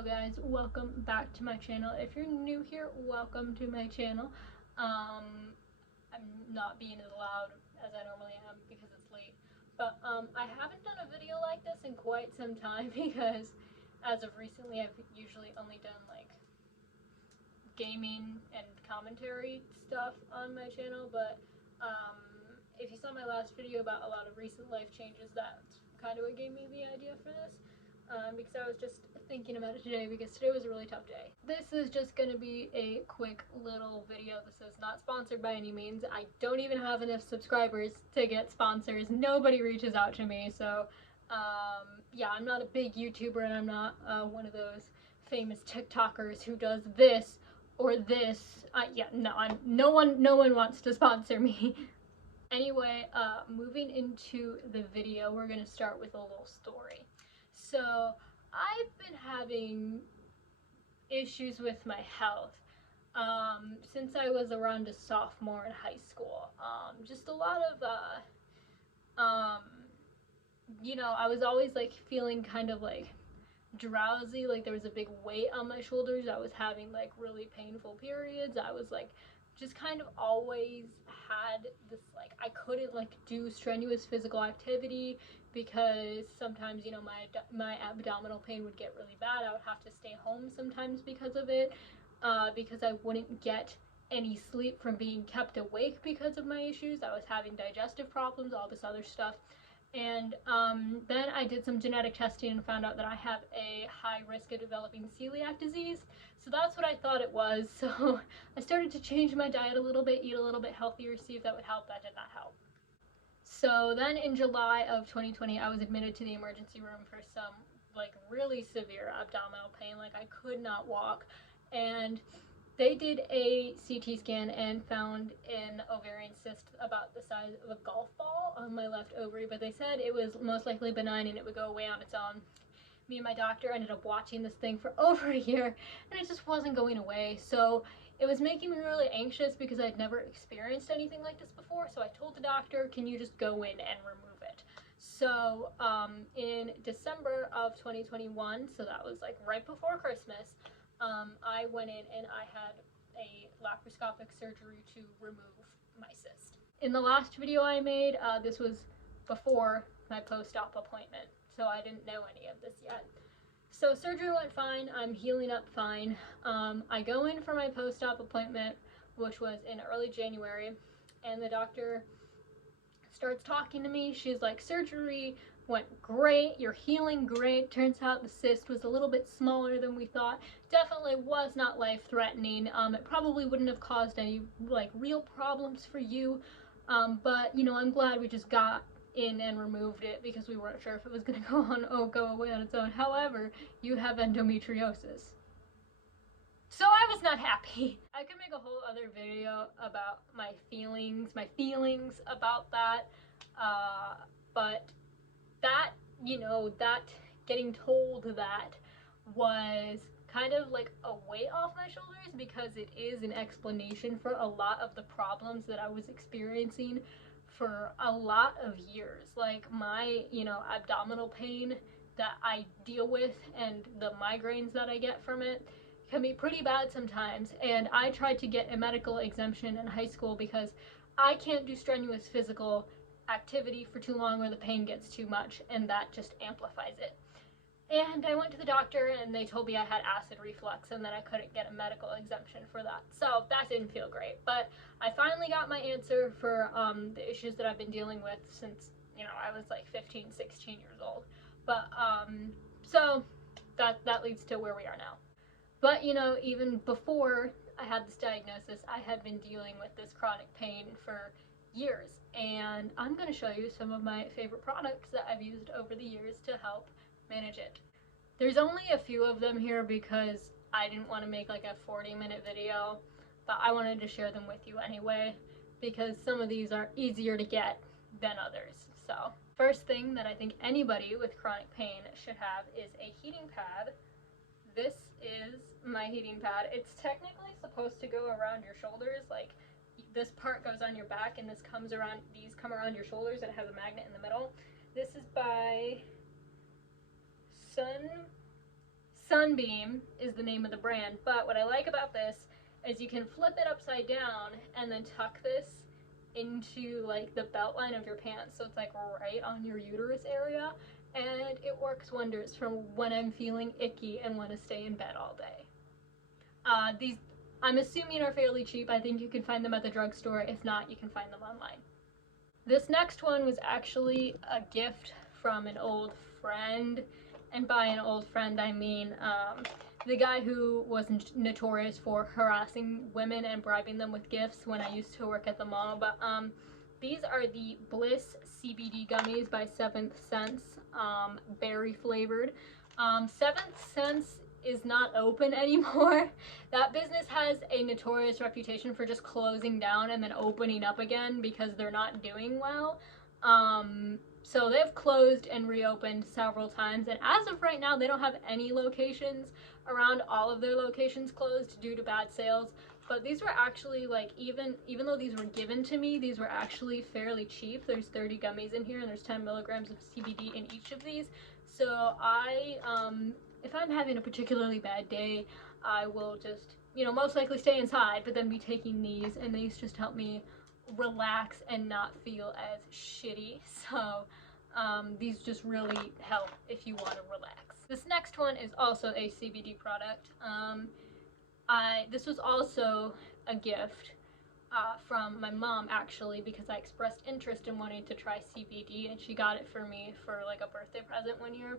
Hello guys, welcome back to my channel. If you're new here, welcome to my channel. I'm not being as loud as I normally am because it's late. But I haven't done a video like this in quite some time because as of recently I've usually only done like gaming and commentary stuff on my channel, but if you saw my last video about a lot of recent life changes, that's kind of what gave me the idea for this. Because I was just thinking about it today because today was a really tough day. This is just going to be a quick little video. This is not sponsored by any means. I don't even have enough subscribers to get sponsors. Nobody reaches out to me, so yeah, I'm not a big YouTuber and I'm not one of those famous TikTokers who does this or this. Yeah, no, no one wants to sponsor me. Anyway, moving into the video, we're going to start with a little story. So, I've been having issues with my health since I was around a sophomore in high school. Just a lot of, I was always like feeling kind of like drowsy, like there was a big weight on my shoulders. I was having like really painful periods. I was like just kind of always had this like I couldn't like do strenuous physical activity because sometimes my abdominal pain would get really bad. I would have to stay home sometimes because of it, because I wouldn't get any sleep from being kept awake because of my issues. I was having digestive problems, all this other stuff. And then I did some genetic testing and found out that I have a high risk of developing celiac disease. So that's what I thought it was. So I started to change my diet a little bit, eat a little bit healthier, see if that would help. That did not help. So then in July of 2020, I was admitted to the emergency room for some like really severe abdominal pain. Like I could not walk. And they did a CT scan and found an ovarian cyst about the size of a golf ball on my left ovary, but they said it was most likely benign and it would go away on its own. Me and my doctor ended up watching this thing for over a year and it just wasn't going away. So it was making me really anxious because I'd never experienced anything like this before. So I told the doctor, can you just go in and remove it? So in December of 2021, so that was like right before Christmas, I went in and I had a laparoscopic surgery to remove my cyst. In the last video I made, this was before my post-op appointment, so I didn't know any of this yet. So surgery went fine, I'm healing up fine. I go in for my post-op appointment, which was in early January, and the doctor starts talking to me. She's like, surgery went great, you're healing great. Turns out the cyst was a little bit smaller than we thought. Definitely was not life-threatening. It probably wouldn't have caused any like real problems for you, but I'm glad we just got in and removed it because we weren't sure if it was going to go away on its own. However, you have endometriosis. So I was not happy. I could make a whole other video about my feelings about that, but that, that getting told that was kind of like a weight off my shoulders because it is an explanation for a lot of the problems that I was experiencing for a lot of years. Like my, abdominal pain that I deal with and the migraines that I get from it can be pretty bad sometimes. And I tried to get a medical exemption in high school because I can't do strenuous physical activity for too long or the pain gets too much, and that just amplifies it. And I went to the doctor and they told me I had acid reflux and that I couldn't get a medical exemption for that. So that didn't feel great. But I finally got my answer for the issues that I've been dealing with since, I was like 15, 16 years old. But so that leads to where we are now. But even before I had this diagnosis, I had been dealing with this chronic pain for years, and I'm going to show you some of my favorite products that I've used over the years to help manage it. There's only a few of them here because I didn't want to make like a 40-minute video, but I wanted to share them with you anyway because some of these are easier to get than others. So first thing that I think anybody with chronic pain should have is a heating pad. This is my heating pad. It's technically supposed to go around your shoulders, like this part goes on your back and this comes around, these come around your shoulders, and it has a magnet in the middle. This is by Sunbeam is the name of the brand, but what I like about this is you can flip it upside down and then tuck this into like the belt line of your pants, so it's like right on your uterus area, and it works wonders for when I'm feeling icky and want to stay in bed all day. These, I'm assuming, are fairly cheap. I think you can find them at the drugstore. If not, you can find them online. This next one was actually a gift from an old friend, and by an old friend I mean the guy who was notorious for harassing women and bribing them with gifts when I used to work at the mall. But these are the Bliss CBD gummies by Seventh Sense, berry flavored. Seventh Sense is not open anymore. That business has a notorious reputation for just closing down and then opening up again because they're not doing well. So they've closed and reopened several times, and as of right now they don't have any locations around. All of their locations closed due to bad sales. But these were actually, like, even though these were given to me, these were actually fairly cheap. There's 30 gummies in here and there's 10 milligrams of CBD in each of these. So if I'm having a particularly bad day, I will just, most likely stay inside, but then be taking these, and these just help me relax and not feel as shitty. So these just really help if you want to relax. This next one is also a CBD product. This was also a gift from my mom, actually, because I expressed interest in wanting to try CBD, and she got it for me for like a birthday present one year.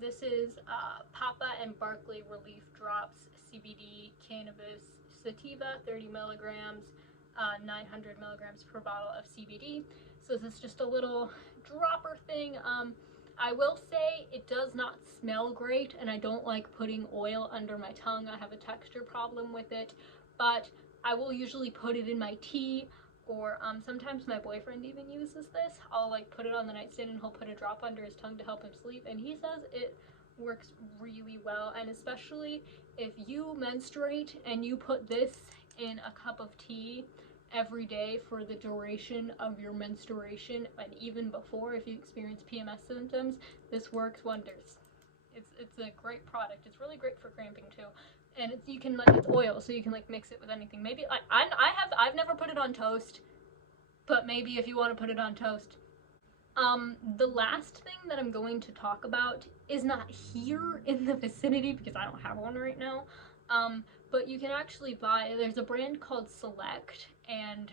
This is Papa and Barkley Relief Drops CBD Cannabis Sativa, 30 milligrams, 900 milligrams per bottle of CBD. So this is just a little dropper thing. I will say it does not smell great, and I don't like putting oil under my tongue. I have a texture problem with it, but I will usually put it in my tea, or sometimes my boyfriend even uses this. I'll like put it on the nightstand and he'll put a drop under his tongue to help him sleep, and he says it works really well. And especially if you menstruate and you put this in a cup of tea every day for the duration of your menstruation, and even before, if you experience PMS symptoms, this works wonders. It's a great product. It's really great for cramping too, and it's oil, so you can like mix it with anything. Maybe I've never put it on toast, but maybe if you want to put it on toast. The last thing that I'm going to talk about is not here in the vicinity because I don't have one right now. But you can actually buy, there's a brand called Select, and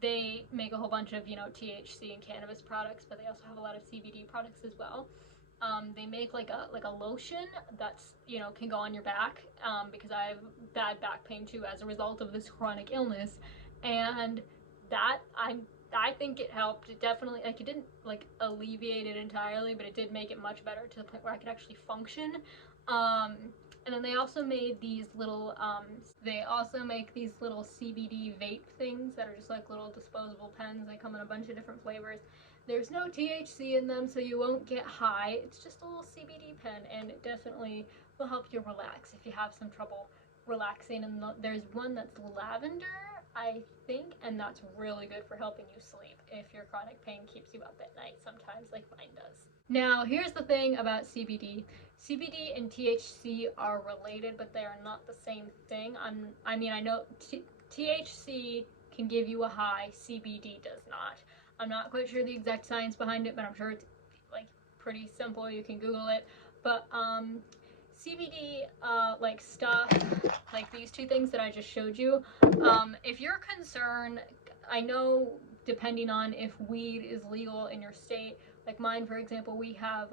they make a whole bunch of, THC and cannabis products, but they also have a lot of CBD products as well. They make like a lotion that's, can go on your back, because I have bad back pain too as a result of this chronic illness, and that I think it helped. It definitely, like, it didn't like alleviate it entirely, but it did make it much better to the point where I could actually function. And then they also made these little, CBD vape things that are just like little disposable pens. They come in a bunch of different flavors. There's no THC in them, so you won't get high. It's just a little CBD pen, and it definitely will help you relax if you have some trouble relaxing. And there's one that's lavender, I think, and that's really good for helping you sleep if your chronic pain keeps you up at night sometimes, like mine does. Now, here's the thing about CBD. CBD and THC are related, but they are not the same thing. I know THC can give you a high, CBD does not. I'm not quite sure the exact science behind it, but I'm sure it's like pretty simple. You can Google it. But CBD like stuff, like these two things that I just showed you, if you're concerned, I know depending on if weed is legal in your state, like mine, for example, we have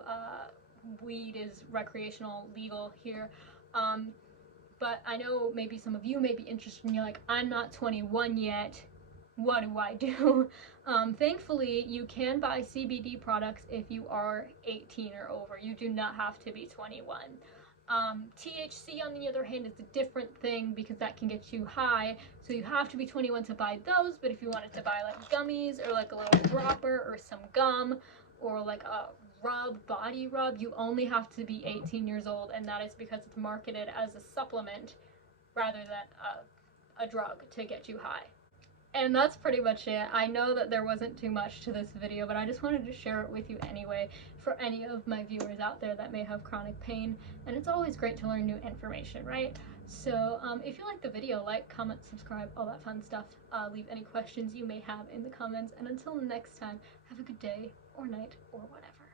weed is recreational, legal here, but I know maybe some of you may be interested, and you're like, I'm not 21 yet, what do I do? Thankfully, you can buy CBD products if you are 18 or over. You do not have to be 21. THC, on the other hand, is a different thing because that can get you high, so you have to be 21 to buy those. But if you wanted to buy like gummies or like a little dropper or some gum or like a body rub, you only have to be 18 years old, and that is because it's marketed as a supplement rather than a drug to get you high. And that's pretty much it. I know that there wasn't too much to this video, but I just wanted to share it with you anyway for any of my viewers out there that may have chronic pain. And it's always great to learn new information, right? So if you like the video, like, comment, subscribe, all that fun stuff. Leave any questions you may have in the comments. And until next time, have a good day or night or whatever.